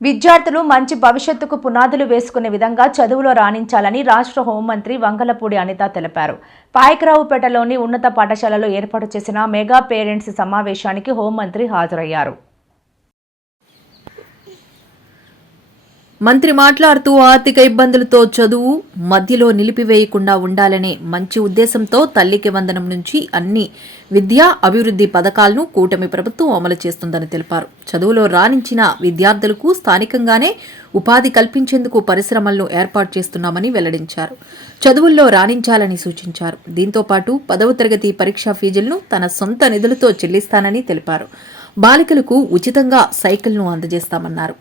విద్యార్థులు మంచి భవిష్యత్తుకు పునాదులు వేసుకునే విధంగా చదువులో రాణించాలని రాష్ట్ర హోంమంత్రి వంగలపూడి అనిత తెలిపారు. పాయకరావుపేటలోని ఉన్నత పాఠశాలలో ఏర్పాటు చేసిన మెగా పేరెంట్స్ సమావేశానికి హోంమంత్రి హాజరయ్యారు. మంత్రి మాట్లాడుతూ ఆర్థిక ఇబ్బందులతో చదువు మధ్యలో నిలిపివేయకుండా ఉండాలనే మంచి ఉద్దేశంతో తల్లికి వందనం నుంచి అన్ని విద్యా అభివృద్ధి పథకాలను కూటమి ప్రభుత్వం అమలు చేస్తుందని తెలిపారు. చదువులో రాణించిన విద్యార్థులకు స్థానికంగానే ఉపాధి కల్పించేందుకు పరిశ్రమలను ఏర్పాటు చేస్తున్నామని వెల్లడించారు. చదువుల్లో రాణించాలని సూచించారు. దీంతో పాటు 10వ తరగతి పరీక్షా ఫీజులను తన సొంత నిధులతో చెల్లిస్తానని తెలిపారు. బాలికలకు ఉచితంగా సైకిల్ను అందజేస్తామన్నారు.